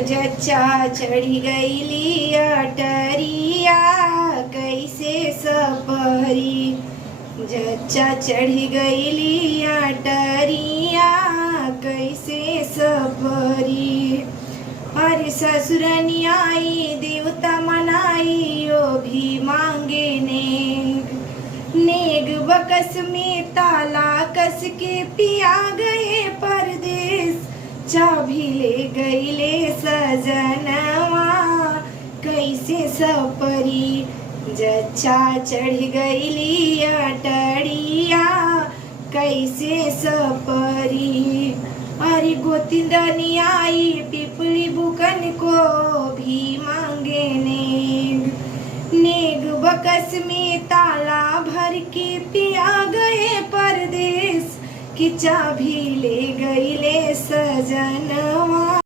जच्चा चढ़ी गईली अटरिया कैसे सपरी। जच्चा चढ़ी गईली अटरिया कैसे सपरी। अरे ससुरनी आई देवता मनाई ओ भी मांगे नेग बकस में ताला कस के पिया गए परदेश। चाभी ले गईले सजनवा कैसे सपरी। जच्चा चढ़ गईली अटरिया कैसे सपरी। अरे गोतिंदनी आई पिपली बुकन को भी मांगे नेग बकस में ताला भर के पिया गए परदेश। कि चाभी ले गईले सजनवा।